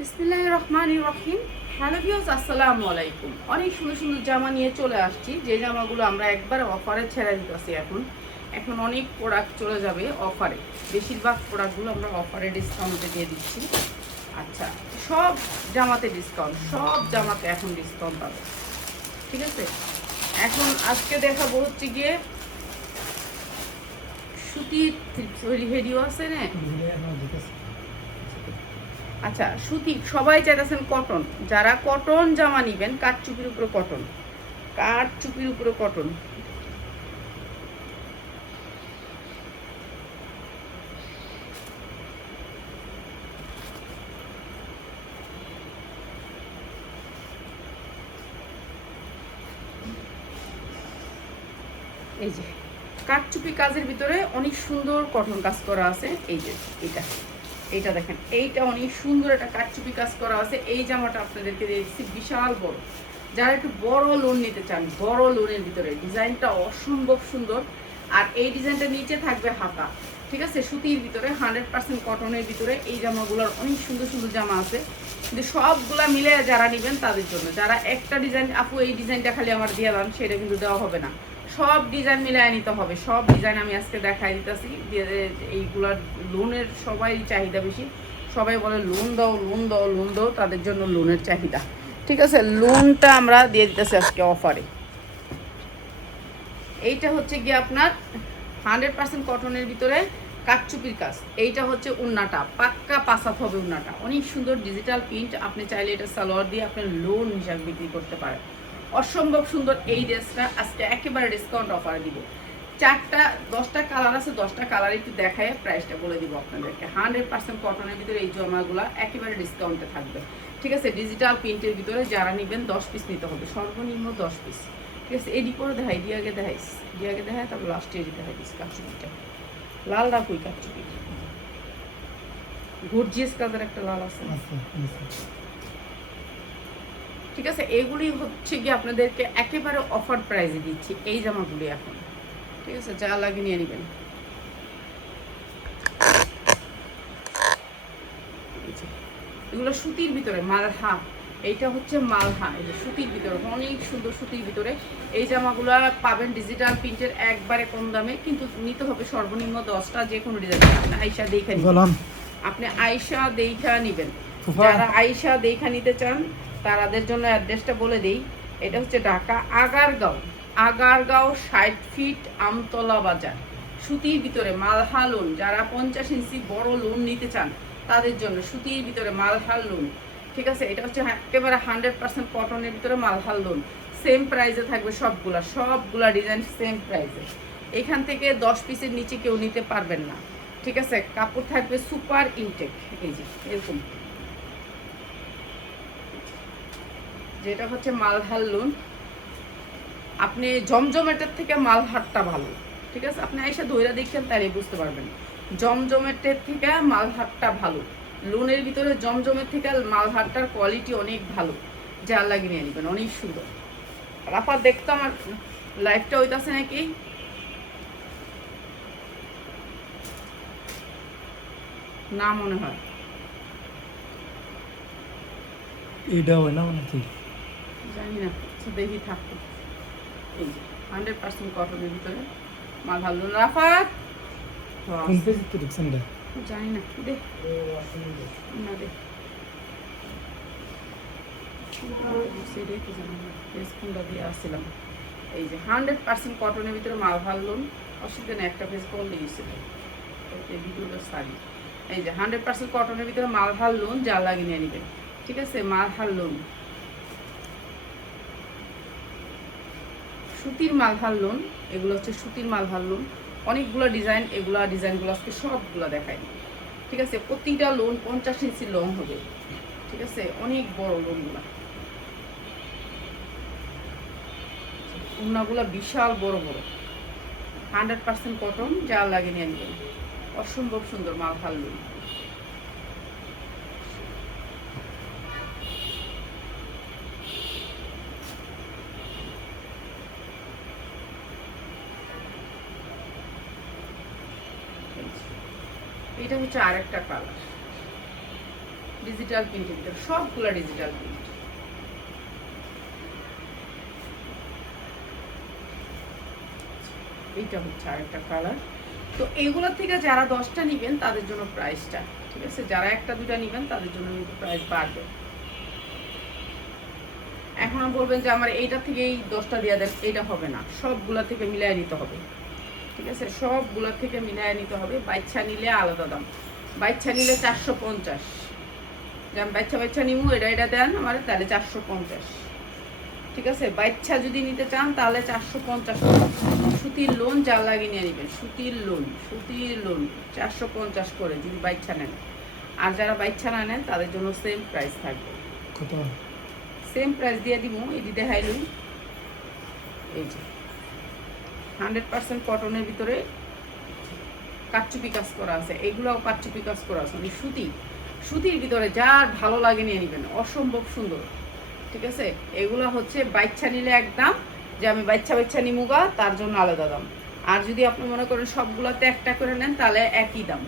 বিসমিল্লাহির রহমানির রহিম। Hello viewers, আসসালামু আলাইকুম। অনেক সুন্দর সুন্দর জামা নিয়ে চলে আসছি, যে জামাগুলো আমরা একবার অফারে ছেড়ে দিতেছি। এখন অনেক প্রোডাক্ট চলে যাবে অফারে। বেশিরভাগ প্রোডাক্টগুলো আমরা অফারে ডিসকাউন্টে দিয়ে দিচ্ছি। আচ্ছা, সব জামাতে ডিসকাউন্ট, সব জামাতে এখন ডিসকাউন্ট পাবে। ঠিক আছে, এখন আজকে দেখাবো হচ্ছে গিয়ে সুতির ভিডিও আছে না। আচ্ছা, সুতি সবাই চাইতেছেন কটন। যারা কটন জামা নিবেন, কাঠচুপির উপরে কটন, কাঠচুপির উপরে কটন। এই যে কাঠচুপি কাজের ভিতরে অনেক সুন্দর কটন কাজ করা আছে। এই যে এইটা দেখেন, এইটা অনেক সুন্দর একটা কাঠচুপি কাজ করা আছে। এই জামাটা আপনাদেরকে দিয়েছি বিশাল বড়। যারা একটু বড় লোন নিতে চান, বড় লোনের ভিতরে ডিজাইনটা অসম্ভব সুন্দর। আর এই ডিজাইনটা নিচে থাকবে হাতা। ঠিক আছে, সুতির ভিতরে 100% কটনের ভিতরে এই জামাগুলোর অনেক সুন্দর সুন্দর জামা আছে। কিন্তু সবগুলা মিলে যারা নেবেন তাদের জন্য। যারা একটা ডিজাইন, আপু এই ডিজাইনটা খালি আমার দিয়ে দেন, সেটা কিন্তু দেওয়া হবে না। সব ডিজাইন মিলিয়ে নিতে হবে। সব ডিজাইন আমি আজকে দেখাই দিতেছি। এইগুলার লোনের সবাই চাহিদা বেশি। সবাই বলে লোন দাও, লোন দাও, লোন দাও, তাদের জন্য লোনের চাহিদা। ঠিক আছে, লোনটা আমরা দিয়ে দিতেছি আজকে অফারে। এইটা হচ্ছে গিয়ে আপনার 100% কটনের ভিতরে কাঠচুপির কাজ। এইটা হচ্ছে উন্নাটা, পাক্কা পাসাত হবে উন্নাটা। অনেক সুন্দর ডিজিটাল প্রিন্ট। আপনি চাইলে এটা সালোয়ার দিয়ে আপনার লোন হিসাবে বিক্রি করতে পারেন। অসম্ভব সুন্দর এই ড্রেসটা আজকে একেবারে ডিসকাউন্ট অফারে দিব। 10টা কালার আছে, 10টা কালার একটু দেখায় প্রাইসটা বলে দিব আপনাদেরকে। 100% কটনের ভিতরে এই জামাগুলো একেবারে ডিসকাউন্টে থাকবে। ঠিক আছে, ডিজিটাল প্রিন্টের ভিতরে যারা নেবেন 10 পিস নিতে হবে, সর্বনিম্ন 10 পিস। ঠিক আছে, এডি করে দেখাই, দিয়ে দেখাই, তারপর লাস্টে এডি দেখাই দিস। কাঠচুপিটা লাল রাখুই, কাঠচুপি গর্জিয়াস কালার একটা লাল আছে। ঠিক আছে, এগুলি হচ্ছে গিয়ে আপনাদেরকে একেবারে অফার প্রাইসে দিচ্ছি এই জামাগুলি এখন। ঠিক আছে, যা লাগে নিয়ে নেবেন। এগুলো সুতির ভিতরে মালহা। এইটা হচ্ছে মালহা, এই যে সুতির ভিতরে অনেক সুন্দর সুতির ভিতরে এই জামাগুলো পাবেন ডিজিটাল প্রিন্টের একবারে কম দামে। কিন্তু নিতে হবে সর্বনিম্ন 10টা, যে কোনো ডিজাইন। আপনি আয়শা দেখা নিবেন, আপনি আয়শা দেখা নিবেন। যারা আয়শা দেখা নিতে চান তাদের জন্য অ্যাড্রেসটা বলে দিই। এটা হচ্ছে ঢাকা আগারগাঁও 60 ফিট আমতলা বাজার। সুতির ভিতরে মালহা লোন। যারা 50 ইঞ্চি বড় লোন নিতে চান তাদের জন্য সুতির ভিতরে মালহাল লোন। ঠিক আছে, এটা হচ্ছে একেবারে 100% কটনের ভিতরে মালহাল লোন। সেম প্রাইসে থাকবে সবগুলা ডিজাইন সেম প্রাইসে। এখান থেকে 10 পিসের নিচে কেউ নিতে পারবেন না। ঠিক আছে, কাপড় থাকবে সুপার ইনটেক। এই যে এরকম, যেটা হচ্ছে মালহাল লোন। আপনি জমজমেটের থেকে মালহারটা ভালো। ঠিক আছে, আপনি আইসা ধৈর্য দেখছেন তাই বুঝতে পারবেন। জমজমেটের থেকে মালহারটা ভালো। লোনের ভিতরে জমজমের থেকে মালহারটার কোয়ালিটি অনেক ভালো। যা লাগিয়ে নিয়ে নেবেন, অনেক সুন্দর। রাফা দেখতো আমার লাইফটা হইতাছে নাকি? না মনে হয়, এটা হয় না মানে কি জানি না। দেখি থাকতো। এই যে 100% কটনের ভিতরে মালহার লোন। রাফাত কোন পেজ থেকে দেখছেন এটা? জানি না, দেখ না দেখ সেটাই তো জানি না, পেজটা দিয়ে আসছিলাম। এই যে 100% কটনের ভিতরে মালহার লোন। অসুবিধা নেই, একটা পেজ করলে গেছিল ভিডিওটা সারি। এই যে 100% কটনের ভিতরে মালহার লোন, যা লাগে নিয়ে নেবেন। ঠিক আছে, মালহার লোন, সুতির মালহার লোন। এগুলো হচ্ছে সুতির মালহার লোন। অনেকগুলো ডিজাইন, ডিজাইনগুলো আজকে সবগুলো দেখাই। ঠিক আছে, প্রতিটা লোন 50 ইঞ্চি লং হবে। ঠিক আছে, অনেক বড় লোনগুলো, ওড়নাগুলো বিশাল বড় বড়। 100% কটন, যা লাগে নিয়ে নেবেন। অসম্ভব সুন্দর মালহার লোন। এটা হচ্ছে আরেকটা কালার, ডিজিটাল প্রিন্টের ভিতরে, সবগুলা ডিজিটাল প্রিন্ট। এইটা হচ্ছে আরেকটা কালার। তো এইগুলোর থেকে যারা 10টা নেবেন তাদের জন্য প্রাইসটা, ঠিক আছে, যারা একটা দুটা নেবেন তাদের জন্য কিন্তু প্রাইস বাড়বে। এখন বলবেন যে আমার এইটা থেকেই 10টা দিয়ে দেন, এটা হবে না, সবগুলা থেকে মিলাই নিতে হবে, ঠিক আছে, সবগুলা থেকে মিলাই নিতে হবে। বাচ্চা নিলে আলাদা দাম, বাচ্চা নিলে 450, যেমন বাচ্চা নিমু এটা দেন আমার, তাহলে 450, ঠিক আছে। বাচ্চা যদি নিতে চান তাহলে 450, সুতির লোন যা লাগিয়ে নিয়ে নেবেন, সুতির লোন 450 করে যদি বাচ্চা নেন। আর যারা বাচ্চা না নেন তাদের জন্য সেম প্রাইস থাকবে। কত? সেম প্রাইস দিয়ে দিব। এটি দেখাইলুন, এই যে 100% কটনের ভিতরে কারচুপি কাজ করা আছে, এগুলাও কারচুপি কাজ করা আছে, মানে সুতির ভিতরে যার ভালো লাগে নিয়ে নেবেন, অসম্ভব সুন্দর, ঠিক আছে। এগুলা হচ্ছে বাচ্চা নিলে একদম, যে আমি বাচ্চা নিমুগা তার জন্য আলাদা দাম। আর যদি আপনি মনে করেন সবগুলাতে একটা করে নেন তাহলে একই দাম,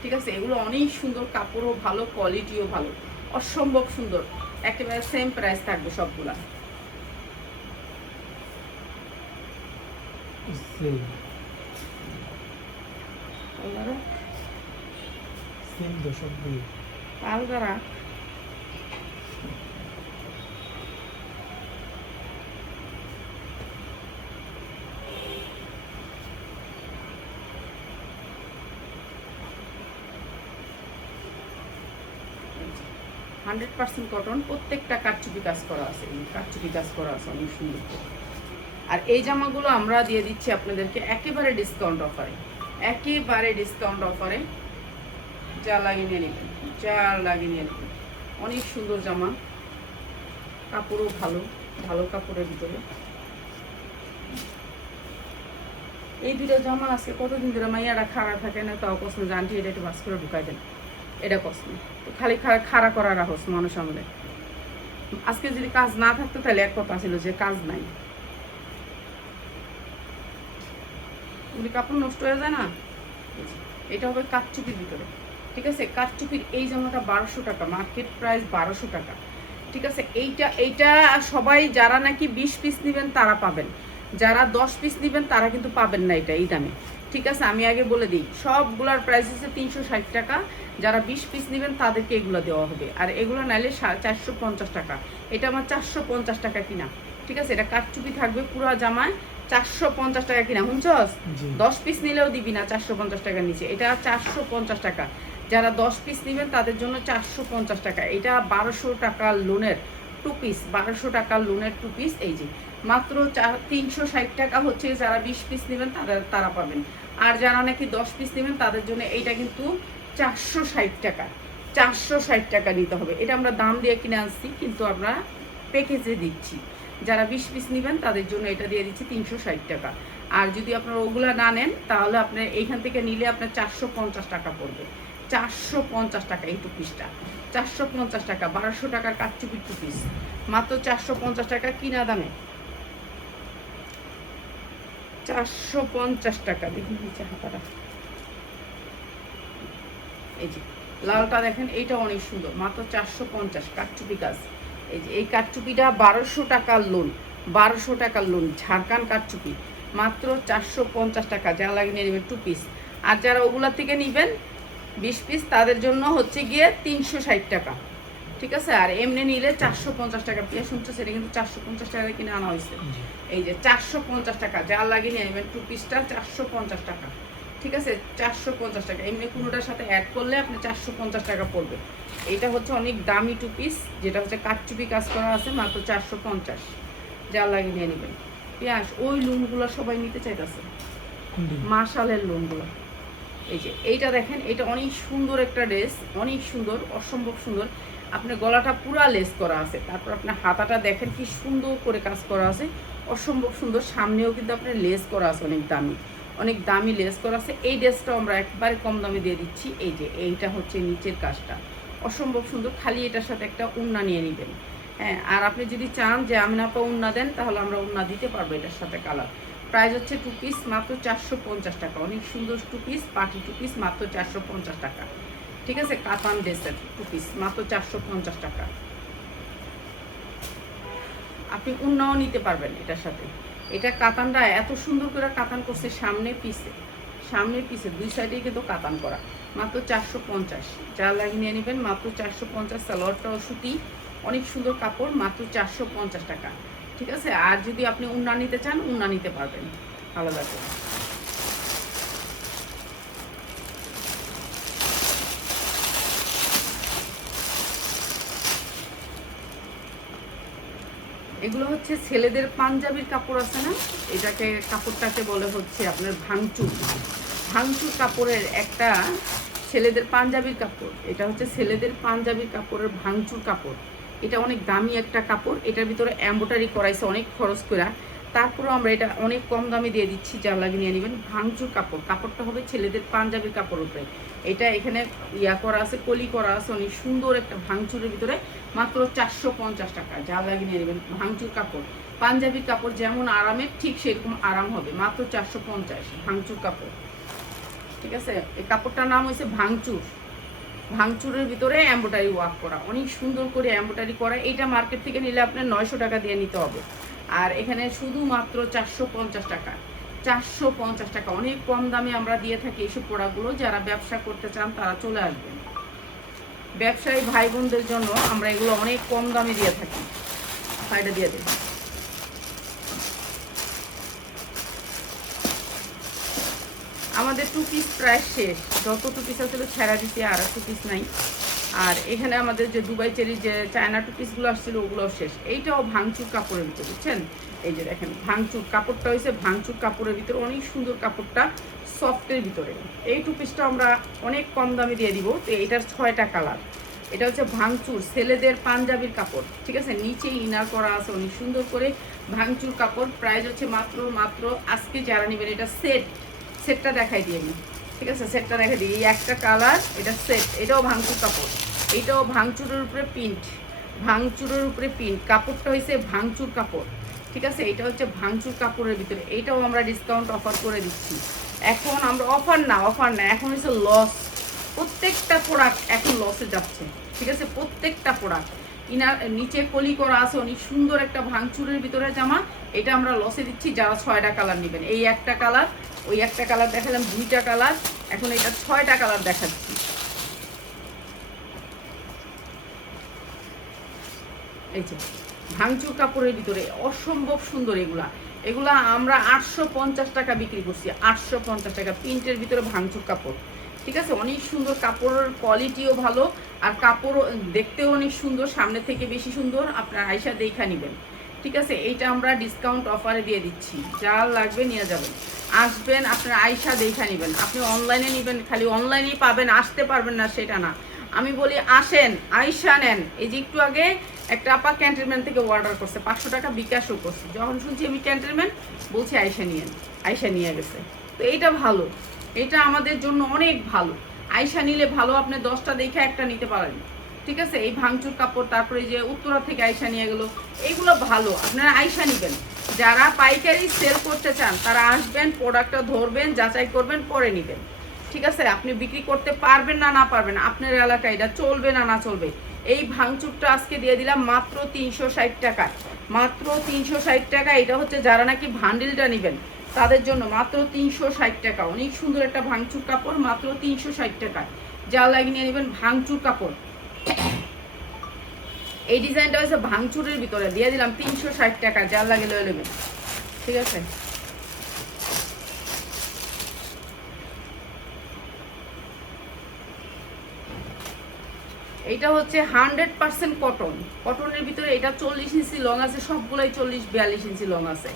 ঠিক আছে। এগুলো অনেক সুন্দর, কাপড়ও ভালো, কোয়ালিটিও ভালো, অসম্ভব সুন্দর, একেবারে সেম প্রাইস থাকবে সবগুলা। সেম তো সবগুলো। আলগারা হান্ড্রেড পার্সেন্ট কটন, প্রত্যেকটা কারচুপি কাজ করা আছে, কারচুপি কাজ করা আছে অনেক সুন্দর। আর এই জামাগুলো আমরা দিয়ে দিচ্ছি আপনাদেরকে একেবারে ডিসকাউন্ট অফারে, একেবারে ডিসকাউন্ট অফারে, যা লাগিয়ে নিয়ে নেবেন, যা লাগিয়ে নিয়ে নেবেন। অনেক সুন্দর জামা, কাপড়ও ভালো, ভালো কাপড়ের ভিতরে। এই দুটো জামা আজকে কতদিন ধরে মাইয়ারা খাড়া থাকে না, তাও কষ্ট জানটি এটা একটু বাস করে ঢুকাই দেন, এটা কষ্ট খালি খাড়া করা রাখোস মানুষ আমাদের। আজকে যদি কাজ না থাকতো তাহলে এক কথা ছিল যে কাজ নাই, কাপড় নষ্ট হয়ে যায় না। এটা হবে কারচুপির ভিতরে, ঠিক আছে। কারচুপির এই জামাটা 1200 টাকা, মার্কেট প্রাইস 1200 টাকা, ঠিক আছে। এইটা সবাই যারা নাকি 20 পিস নেবেন তারা পাবেন, যারা 10 পিস নেবেন তারা কিন্তু পাবেন না এটা এই দামে, ঠিক আছে। আমি আগে বলে দিই, সবগুলার প্রাইস হচ্ছে 360 টাকা, যারা 20 পিস নেবেন তাদেরকে এগুলো দেওয়া হবে। আর এগুলো নাইলে 450 টাকা, এটা আমার 450 টাকা কিনা, ঠিক আছে। এটা কারচুপি থাকবে পুরো জামায়, 450 টাকা কিনা, শুনছস? 10 পিস নিলেও দিবি না 450 টাকার নিচে, এটা 450 টাকা। যারা 10 পিস নেবেন তাদের জন্য 450 টাকা। এটা 1200 টাকা লোনের 2 পিস, 1200 টাকা লোনের 2 পিস। এই যে মাত্র 360 টাকা হচ্ছে যারা 20 পিস নেবেন তারা পাবেন। আর যারা নাকি 10 পিস নেবেন তাদের জন্য এইটা কিন্তু 460 টাকা, 460 টাকা নিতে হবে। এটা আমরা দাম দিয়ে কিনে আনছি, কিন্তু আমরা প্যাকেজে দিচ্ছি। যারা 20 পিস নেবেন তাদের জন্য এটা দিয়ে দিচ্ছি 360 টাকা। আর যদি আপনারা ওগুলা না নেন তাহলে আপনার এইখান থেকে নিলে আপনার 450 টাকা পড়বে, 450 টাকা এই 2 পিসটা, 450 টাকা। 1200 টাকার কারচুপির 2 পিস মাত্র 450 টাকা কিনা দামে, 450 টাকা। দেখুন নিচে হাতাটা, এই যে লালটা দেখেন, এইটা অনেক সুন্দর, মাত্র 450 কারচুপি কাজ। এই যে এই কারচুপিটা 1200 টাকার লোন, 1200 টাকার লোন, ঝাড়খান্ড কারচুপি, মাত্র 450 টাকা, যা লাগিয়ে নিয়ে নেবেন 2 পিস। আর যারা ওগুলা থেকে নেবেন 20 পিস তাদের জন্য হচ্ছে গিয়ে 360 টাকা, ঠিক আছে। আর এমনি নিলে 450 টাকা। পিয়া শুনছো, সেটা কিন্তু 450 টাকা কিনে আনা হয়েছে। এই যে 450 টাকা, যা লাগিয়ে নিয়ে নেবেন 2 পিসটা 450 টাকা, ঠিক আছে। 450 টাকা, এমনি কোনোটার সাথে অ্যাড করলে আপনি 450 টাকা পড়বে। এটা হচ্ছে অনেক দামি 2 পিস, যেটা হচ্ছে কারচুপি কাজ করা আছে, মাত্র 450, যা লাগিয়ে নিয়ে নেবেন। পিয়াস ওই লোনগুলো সবাই নিতে চাইতেছে, মার্শালের লোনগুলো। এই যে এইটা দেখেন, এটা অনেক সুন্দর একটা ড্রেস, অনেক সুন্দর, অসম্ভব সুন্দর। আপনার গলাটা পুরা লেস করা আছে, তারপর আপনার হাতাটা দেখেন কি সুন্দর করে কাজ করা আছে, অসম্ভব সুন্দর। সামনেও কিন্তু আপনার লেস করা আছে, অনেক দামি লেস করা আছে। এই ড্রেসটাও আমরা একবারে কম দামে দিয়ে দিচ্ছি। এই যে এইটা হচ্ছে নিচের কাজটা, অসম্ভব সুন্দর। খালি এটার সাথে একটা উন্না নিয়ে নেবেন, হ্যাঁ। আর আপনি যদি চান যে আমি না উন্না দেন, তাহলে আমরা উন্না দিতে পারবো এটার সাথে। কালার প্রাইস হচ্ছে 2 পিস মাত্র 450 টাকা, অনেক সুন্দর 2 পিস, পার্টি 2 পিস মাত্র 450 টাকা, ঠিক আছে, কাতান ড্রেসের 2 পিস মাত্র 450 টাকা। আপনি উন্নাও নিতে পারবেন এটার সাথে। এটা কাতানটা এত সুন্দর করে কাতান করছে, সামনে পিছে 2 সাইডেই কিন্তু কাতান করা, মাত্র 450। যা লাগে নিয়ে নেবেন, মাত্র 450। সালোয়ারটাও সুতি, অনেক সুন্দর কাপড়, মাত্র 450 টাকা। ঠিক আছে, আর যদি আপনি উন্না নিতে চান উন্না নিতে পারবেন আলাদা করে। এগুলো হচ্ছে ছেলেদের পাঞ্জাবির কাপড় আছে না, এটাকে কাপড়টাকে বলে হচ্ছে আপনার ভাঙচুর কাপড়ের একটা ছেলেদের পাঞ্জাবির কাপড়। এটা হচ্ছে ছেলেদের পাঞ্জাবির কাপড়ের ভাঙচুর কাপড়। এটা অনেক দামি একটা কাপড়, এটার ভিতরে এমব্রয়ডারি করাইছে অনেক খরচ করে, তারপরেও আমরা এটা অনেক কম দামে দিয়ে দিচ্ছি, যা লাগে নিয়ে নেবেন। ভাঙচুর কাপড়টা হবে ছেলেদের পাঞ্জাবির কাপড় উপরে। এটা এখানে করা আছে, কলি করা আছে, অনেক সুন্দর একটা ভাঙচুরের ভিতরে, মাত্র 450 টাকা। যা লাগে নিয়ে নেবেন। ভাঙচুর কাপড়, পাঞ্জাবির কাপড় যেমন আরামের ঠিক সেরকম আরাম হবে, মাত্র 450 ভাঙচুর কাপড়। ঠিক আছে, এই কাপড়টার নাম হয়েছে ভাঙচুরের ভিতরে এমব্রয়ডারি ওয়ার্ক করা, অনেক সুন্দর করে এমব্রয়ডারি করা। এইটা মার্কেট থেকে নিলে আপনার 900 টাকা দিয়ে নিতে হবে, আর এখানে শুধুমাত্র 450 টাকা। 450 টাকা, অনেক কম দামে আমরা দিয়ে থাকি এইসব প্রোডাক্টগুলো। যারা ব্যবসা করতে চান তারা চলে আসবেন। ব্যবসায়ী ভাই বোনদের জন্য আমরা এগুলো অনেক কম দামে দিয়ে থাকি। সাইডে দিয়ে দেব। আমাদের 2 পিস প্রায় শেষ, যত 2 পিস আসলে ছেড়া দিতে, আর 2 পিস নাই। আর এখানে আমাদের যে দুবাই চেরি যে চায়না 2 পিসগুলো আসছিল ওগুলোও শেষ। এইটাও ভাঙচুর কাপড়ের ভিতরে, বুঝছেন? এই যে দেখেন ভাঙচুর কাপড়টা হয়েছে ভাঙচুর কাপড়ের ভিতরে, অনেক সুন্দর কাপড়টা, সফটের ভিতরে। এই 2 পিসটা আমরা অনেক কম দামে দিয়ে দিব। তো এটার 6টা কালার। এটা হচ্ছে ভাঙচুর ছেলেদের পাঞ্জাবির কাপড়। ঠিক আছে, নিচে ইনার করা আছে অনেক সুন্দর করে। ভাঙচুর কাপড়, প্রাইস হচ্ছে মাত্র আজকে যারা নেবেন, এটা সেটটা দেখাই দিই আমি। ঠিক আছে, সেটটা দেখাই দিই। এই একটা কালার, এটা সেট, এটাও ভাঙচুর কাপড়, এইটাও ভাঙচুরের উপরে প্রিন্ট, কাপড়টা হয়েছে ভাঙচুর কাপড়। ঠিক আছে, এটা হচ্ছে ভাঙচুর কাপড়ের ভিতরে। এইটাও আমরা ডিসকাউন্ট অফার করে দিচ্ছি। এখন আমরা অফার না, এখন হচ্ছে লস। প্রত্যেকটা প্রোডাক্ট এখন লসে যাচ্ছে। ঠিক আছে, প্রত্যেকটা প্রোডাক্ট। ইনার নিচে কলি করা আছে, অনেক সুন্দর একটা ভাঙচুরের ভিতরে জামা। এটা আমরা লসে দিচ্ছি যারা 6টা কালার নেবেন। এই একটা কালার, ওই একটা কালার দেখালাম, 2টা কালার, এখন এটা 6টা কালার দেখাচ্ছি। এই যে ভাঙচুর কাপড়ের ভিতরে অসম্ভব সুন্দর এগুলা আমরা 850 টাকা বিক্রি করছি, 850 টাকা। প্রিন্টের ভিতরে ভাঙচুর কাপড়। ঠিক আছে, অনেক সুন্দর কাপড়ের কোয়ালিটিও ভালো, আর কাপড় দেখতেও অনেক সুন্দর, সামনে থেকে বেশি সুন্দর। আপনার আয়সা দেখা নেবেন। ঠিক আছে, এইটা আমরা ডিসকাউন্ট অফারে দিয়ে দিচ্ছি, যা লাগবে নিয়ে যাবেন। আসবেন, আপনার আয়সা দেখা নেবেন। আপনি অনলাইনে নেবেন, খালি অনলাইনেই পাবেন, আসতে পারবেন না সেটা না। আমি বলি আসেন, আয়সা নেন। এই যে একটু আগে একটা আপা ক্যান্টনমেন্ট থেকে অর্ডার করছে, 500 টাকা বিকাশও করছে। যখন শুনছি আমি ক্যান্টনমেন্ট, বলছি আয়সা নিয়ে গেছে। তো এইটা ভালো, এটা আমাদের জন্য অনেক ভালো। আয়সা নিলে ভালো, আপনি 10টা দেখে একটা নিতে পারেন। ঠিক আছে, এই ভাঙচুর কাপড়, তারপরে যে উত্তরা থেকে আয়সা নিয়ে গেলো, এইগুলো ভালো, আপনারা আয়সা নেবেন। যারা পাইকারি সেল করতে চান তারা আসবেন, প্রোডাক্টটা ধরবেন, যাচাই করবেন, পরে নেবেন। ঠিক আছে, আপনি বিক্রি করতে পারবেন না পারবেন, আপনার এলাকায় এটা চলবে না চলবে। এই ভাঙচুরটা আজকে দিয়ে দিলাম মাত্র 360 টাকায়, মাত্র 360 টাকা। এটা হচ্ছে যারা নাকি ভান্ডিলটা নেবেন তাদের জন্য, মাত্র 360 টাকা। অনেক সুন্দর একটা ভাঙচুর কাপড়, মাত্র 360 টাকায়। যা লাগিয়ে নিয়ে নেবেন ভাঙচুর কাপড়। এই ডিজাইনটা হচ্ছে ভাঙচুরের ভিতরে, দিয়ে দিলাম 360 টাকা। যা লাগে লয়ে নেবেন। ঠিক আছে, এইটা হচ্ছে 100% কটনের ভিতরে। এটা 40 ইঞ্চি লং আছে, সবগুলাই 40-42 ইঞ্চি লং আছে।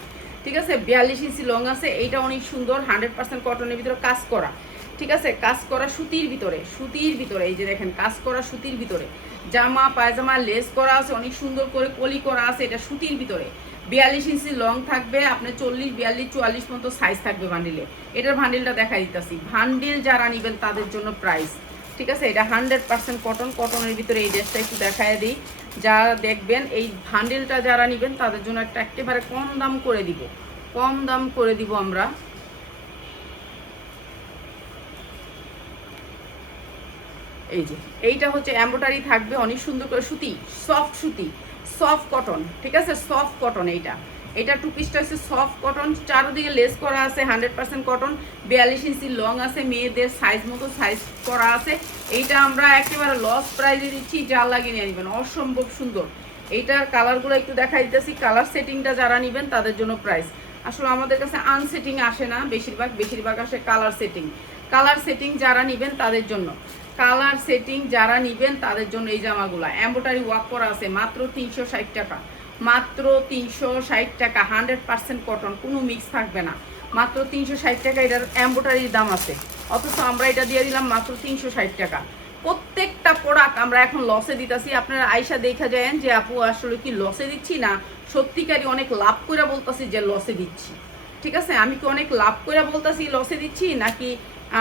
ঠিক আছে, 42 ইঞ্চি লং আছে। এইটা অনেক সুন্দর, 100% কটনের ভিতরে কাজ করা। ঠিক আছে, কাজ করা সুতির ভিতরে, এই যে দেখেন কাজ করা সুতির ভিতরে। জামা পায়জামা লেস করা আছে, অনেক সুন্দর করে কলি করা আছে। এটা সুতির ভিতরে 42 ইঞ্চি লং থাকবে, আপনার 40, 42, 44 পর্যন্ত সাইজ থাকবে বান্ডিলে। এটার ভান্ডিলটা দেখাই দিতেছি। ভান্ডিল যারা নেবেন তাদের জন্য প্রাইস। ঠিক আছে, এটা 100% কটনের ভিতরে। এই ড্রেসটা একটু দেখায় দিই, যারা দেখবেন এই ভান্ডিলটা যারা নেবেন তাদের জন্য একটা একেবারে কম দাম করে দিব আমরা। এই যে এইটা হচ্ছে এমব্রয়ডারি থাকবে অনেক সুন্দর করে সুতি, সফট কটন, ঠিক আছে, সফট কটন। এটা টু পিসটা হচ্ছে সফট কটন, চারোদিকে লেস করা আছে 100% কটন, 42 ইঞ্চি লং আছে, মেয়েদের সাইজ মতো সাইজ করা আছে। এইটা আমরা একেবারে লস প্রাইসে দিচ্ছি, যা লাগিয়ে নিয়ে নেবেন, অসম্ভব সুন্দর। এইটার কালারগুলো একটু দেখাই দিতেছি, কালার সেটিংটা যারা নেবেন তাদের জন্য প্রাইস। আসলে আমাদের কাছে আনসেটিং আসে না, বেশিরভাগ আসে কালার সেটিং যারা নেবেন তাদের জন্য, এই জামাগুলো এমব্রয়ডারি ওয়ার্ক করা আছে, মাত্র 360 টাকা, মাত্র 360 টাকা, 100% কটন, কোনো মিক্স থাকবে না, মাত্র 360 টাকা এটার এমব্রয়ডারির দাম আছে, অথচ আমরা এটা দিয়ে দিলাম মাত্র 360 টাকা। প্রত্যেকটা প্রোডাক্ট আমরা এখন লসে দিতেছি, আপনারা আয়সা দেখা যায় যে আপু আসলে কি লসে দিচ্ছি না সত্যিকারই অনেক লাভ করে বলতেছি যে লসে দিচ্ছি, ঠিক আছে, আমি কি অনেক লাভ করে বলতেছি লসে দিচ্ছি, নাকি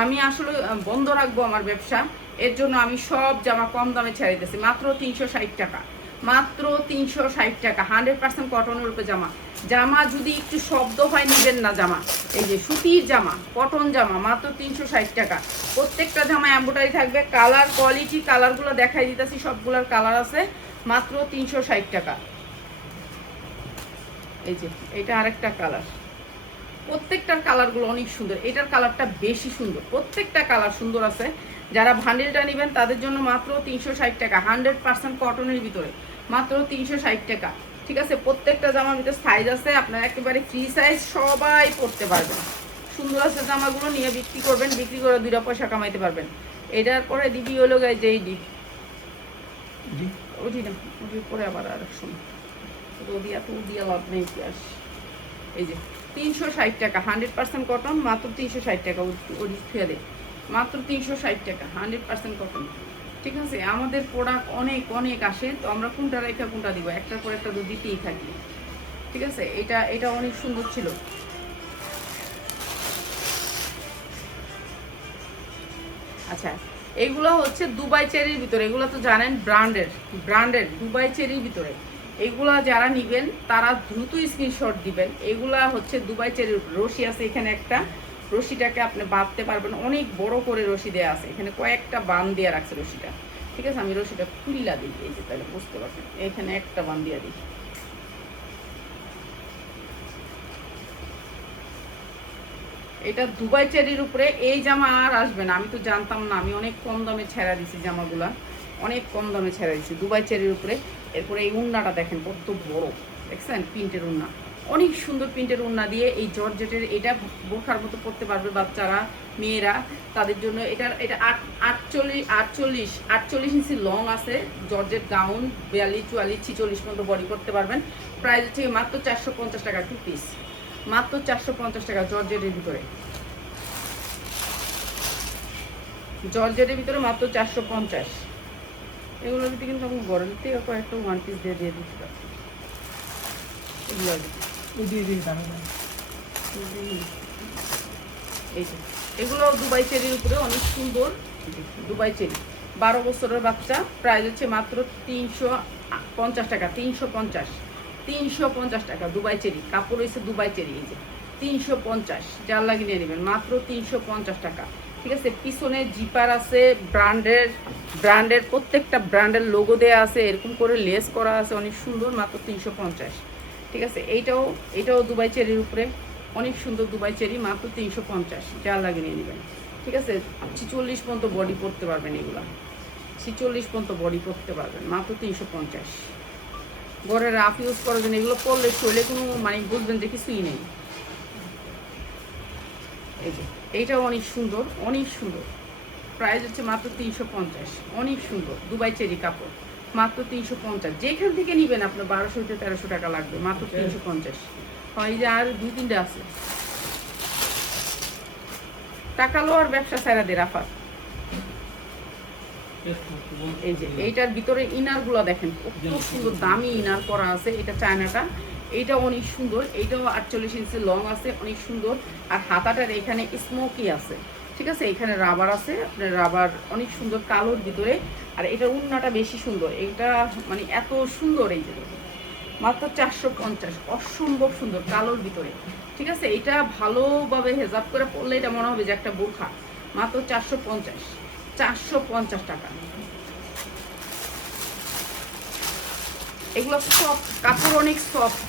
আমি আসলে বন্ধ রাখবো আমার ব্যবসা, এর জন্য আমি সব জামা কম দামে ছেড়ে দিতেছি, মাত্র 360 টাকা, মাত্র 360 টাকা, 100% কটনের উপরে জামা যদি একটু শব্দ হয় নেবেন না জামা, এই যে সুতির জামা, কটন জামা, মাত্র 360 টাকা। প্রত্যেকটা জামা এমব্রয়ডারি থাকবে, কালার কোয়ালিটি কালারগুলো দেখাই দিতেছি, সবগুলোর কালার আছে, মাত্র 360 টাকা। এই যে এটা আরেকটা কালার, প্রত্যেকটার কালারগুলো অনেক সুন্দর, এটার কালারটা বেশি সুন্দর, প্রত্যেকটা কালার সুন্দর আছে। যারা ভান্ডেলটা নেবেন তাদের জন্য মাত্র 360 টাকা, 100% কটনের ভিতরে, মাত্র 360 টাকা, ঠিক আছে। প্রত্যেকটা জামার ভিতরে সাইজ আছে, আপনারা একেবারে ফ্রি সাইজ, সবাই পরতে পারবেন। সুন্দর আছে জামাগুলো, নিয়ে বিক্রি করবেন, বিক্রি করে 2 পয়সা কামাইতে পারবেন। এটার পরে দিদি হলো গায়ে যেই ডিপ ওটি না, ওটির পরে আবার আরেক সময় দিয়া লাভ নেই কি আস। এই যে 360 টাকা, 100% কটন, মাত্র 360 টাকা, ওটি ছুঁয়ে দেয়, মাত্র 360 টাকা, 100% কটন, ঠিক আছে। আমাদের প্রোডাক্ট অনেক আসে, তো আমরা কোনটা রেখা কোনটা দিব, একটার পর একটা তো দিতেই থাকি, ঠিক আছে। এটা অনেক সুন্দর ছিল। আচ্ছা, এগুলো হচ্ছে দুবাই চেরির ভিতরে, এগুলো তো জানেন ব্র্যান্ডের দুবাই চেরির ভিতরে, এগুলা যারা নিবেন তারা দ্রুত স্ক্রিনশট দিবেন। এগুলা হচ্ছে দুবাই চেরির রশি আছে, এখানে একটা রশিটাকে আপনি বাঁধতে পারবেন, অনেক বড় করে রশি দেওয়া আছে, এখানে কয়েকটা বান দিয়ে রাখছে রশিটা, ঠিক আছে। আমি রশিটা খুলিলা দিই, এই যে তাহলে বুঝতে পারবেন, এখানে একটা বান দিয়ে দিই। এটা দুবাই চেরির উপরে, এই জামা আর আসবে না, আমি তো জানতাম না, আমি অনেক কম দামে ছেড়া দিছি জামাগুলা, অনেক কম দামে ছেড়া দিছি দুবাই চেরির উপরে। এরপরে এই উন্নাটা দেখেন কত বড়, দেখছেন, প্রিন্টের উন্না, অনেক সুন্দর প্রিন্টের উন্না দিয়ে, এই জর্জেটের, এটা বোরখার মতো পরতে পারবে বাচ্চারা, মেয়েরা, তাদের জন্য। এটা 48 ইঞ্চি লং আছে, জর্জেট গাউন, 42, 44, 46 পর্যন্ত বডি করতে পারবেন। প্রাইস হচ্ছে মাত্র 450 টাকা, 2 পিস, মাত্র 450 টাকা, জর্জেটের ভিতরে, মাত্র 450। এগুলোর ভিতরে কিন্তু আমি গরম থেকে কয়েকটা 1 পিস দিয়ে দিচ্ছি, এগুলো এই যে এগুলো দুবাই চেরির উপরে অনেক সুন্দর, দুবাই চেরি, 12 বছরের বাচ্চা, প্রাইস হচ্ছে মাত্র 350 টাকা, 350 টাকা, দুবাই চেরি, কাপড় হয়েছে দুবাই চেরি, এই যে 350, যার লাগিয়ে নিয়ে নেবেন, মাত্র 350 টাকা, ঠিক আছে। পিছনে জিপার আছে, ব্র্যান্ডের প্রত্যেকটা ব্র্যান্ডের লোগো দেওয়া আছে, এরকম করে লেস করা আছে, অনেক সুন্দর, মাত্র 350, ঠিক আছে। এইটাও দুবাই চেরির উপরে, অনেক সুন্দর দুবাই চেরি, মাত্র 350, যা লাগিয়ে নিয়ে নেবেন, ঠিক আছে। 46 পর্যন্ত বডি পরতে পারবেন, এগুলা 46 পর্যন্ত বডি পরতে পারবেন, মাত্র 350। ঘরে রাফ ইউজ করার জন্য এগুলো পরলে শরীরে কোনো মানে বুঝবেন যে কিছুই নেই। এই যে এইটাও অনেক সুন্দর, প্রাইস হচ্ছে মাত্র 350, অনেক সুন্দর দুবাই চেরি কাপড়, মাত্র 350। যেখান থেকে নেবেন আপনার 1200 থেকে 1300 টাকা লাগবে, মাত্র 350। হয় যে আর 2-3টা আছে, টাকা লো আর ব্যবসা ছাড়া দে রাফা। এই যে এইটার ভিতরে ইনার গুলো দেখেন কত সুন্দর, দামি ইনার করা আছে, এটা চায়নাটা, এইটা অনেক সুন্দর, এইটাও 48 ইঞ্চি লং আছে, অনেক সুন্দর। আর হাতাটার এখানে স্মোকি আছে, ঠিক আছে, এখানে রাবার আছে, আপনার রাবার অনেক সুন্দর কালোর ভিতরে। আর এটার উন্নাটা বেশি সুন্দর, এইটা মানে এত সুন্দর, এই যে মাত্র 450, অসম্ভব সুন্দর কালোর ভিতরে, ঠিক আছে। এটা ভালোভাবে হেজাব করে পরলে এটা মনে হবে যে একটা বোরখা, মাত্র 450, 450 টাকা। এগুলো সফট, কাপড় অনেক সফট।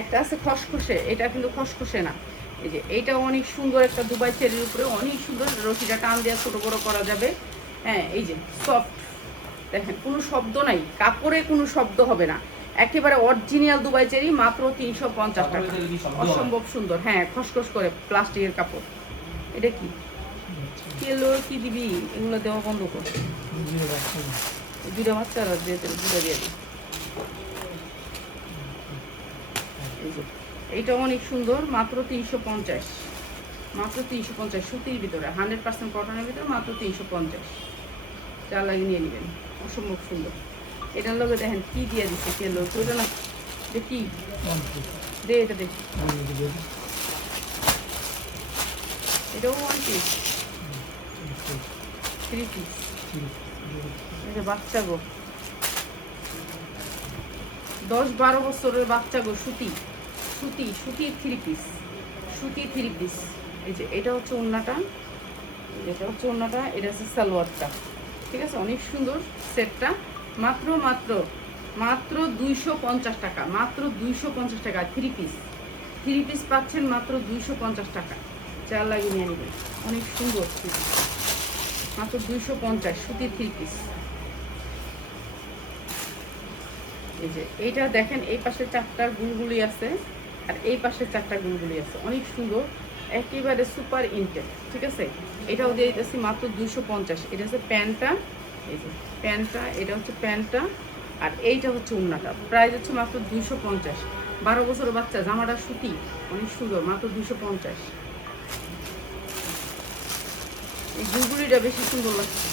একটা আছে খসখসে, এটা কিন্তু খসখসে না। এই যে এইটা অনেক সুন্দর, একটা দুবাই চেরির উপরে অনেক সুন্দর, রশিটা টান দিয়ে ছোট বড় করা যাবে। হ্যাঁ, এই যে সফট, দেখেন কোনো শব্দ নাই, কাপড়ে কোনো শব্দ হবে না, একেবারে অরিজিনাল দুবাই চেরি, মাত্র 350 টাকা। অসম্ভব সুন্দর, হ্যাঁ খসখস করে প্লাস্টিকের কাপড়। এটা কি কেলো কি দিবি, এগুলো দেওয়া বন্ধ কর। দুটা বাচ্চারা দিয়ে দুটা দিয়ে দিই। এইটা অনেক সুন্দর, মাত্র 350, মাত্র 350, সুতির ভিতরে 100% কটনের ভিতরে, মাত্র 350। যা লাগে নিয়ে নেবেন, অসম্ভব সুন্দর। এটার লগে দেখেন কি দিয়ে দিচ্ছে কেলো, ওইটা না দেখি দে, এটা দেখি, এটাও 1 পিস, 3 পিস। এটা বাচ্চা গো, 10-12 বছরের বাচ্চা গো, সুতি সুতি সুতির 3 পিস, সুতির 3 পিস। এই যে এটা হচ্ছে ওড়নাটা, এটা হচ্ছে ওড়নাটা, এটা হচ্ছে সালোয়ারটা। ঠিক আছে, অনেক সুন্দর সেটটা। মাত্র মাত্র মাত্র 250 টাকা, মাত্র 250 টাকা। 3 পিস, 3 পিস পাচ্ছেন মাত্র 250 টাকা। চার লাগিয়ে নিয়ে নেবেন, অনেক সুন্দর, মাত্র 250, সুতির 3 পিস। এই যে এইটা দেখেন, এই পাশে 4টা গুলগুলি আছে, আর এই পাশে 4টা গুলগুলি আছে, অনেক সুন্দর, একেবারে সুপার ইনটেক। ঠিক আছে, এটাও দিয়ে দিতেছি মাত্র 250। এটা হচ্ছে প্যান্টটা, এই যে প্যান্টটা, এটা হচ্ছে প্যান্টটা, আর এইটা হচ্ছে ওড়নাটা। প্রাইস হচ্ছে মাত্র 250। 12 বছরের বাচ্চা, জামাটা সুতি, অনেক সুন্দর, মাত্র 250। এই গুলগুলিটা বেশি সুন্দর লাগছে।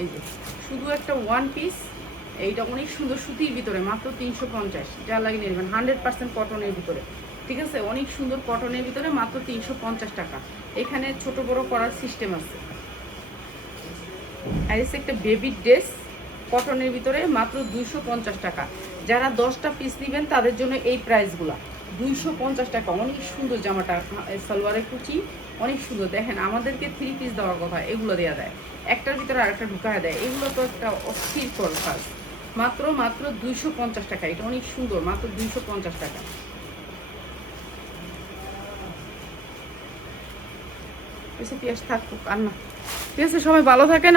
এই যে শুধু একটা 1 পিস, এইটা অনেক সুন্দর, সুতির ভিতরে, মাত্র 350। যা লাগিয়ে নেবেন, 100% কটনের ভিতরে। ঠিক আছে, অনেক সুন্দর কটনের ভিতরে, মাত্র 350 টাকা। এখানে ছোট বড় করার সিস্টেম আছে। আর এসে একটা বেবি ড্রেস কটনের ভিতরে, মাত্র 250 টাকা। যারা 10টা পিস নেবেন তাদের জন্য এই প্রাইসগুলো, 250 টাকা। অনেক সুন্দর জামাটা, সালোয়ারের কুচি অনেক সুন্দর। দেখেন, আমাদেরকে 3 পিস দেওয়ার কথা, এগুলো দেওয়া দেয়, একটার ভিতরে আরেকটা ঢুকায় দেয়, এগুলো তো একটা অস্থির কাজ। মাত্র মাত্র 250 টাকা, এটা অনেক সুন্দর, মাত্র 250 টাকা। পেঁয়াজ থাকুক আর না। ঠিক আছে, সবাই ভালো থাকেন।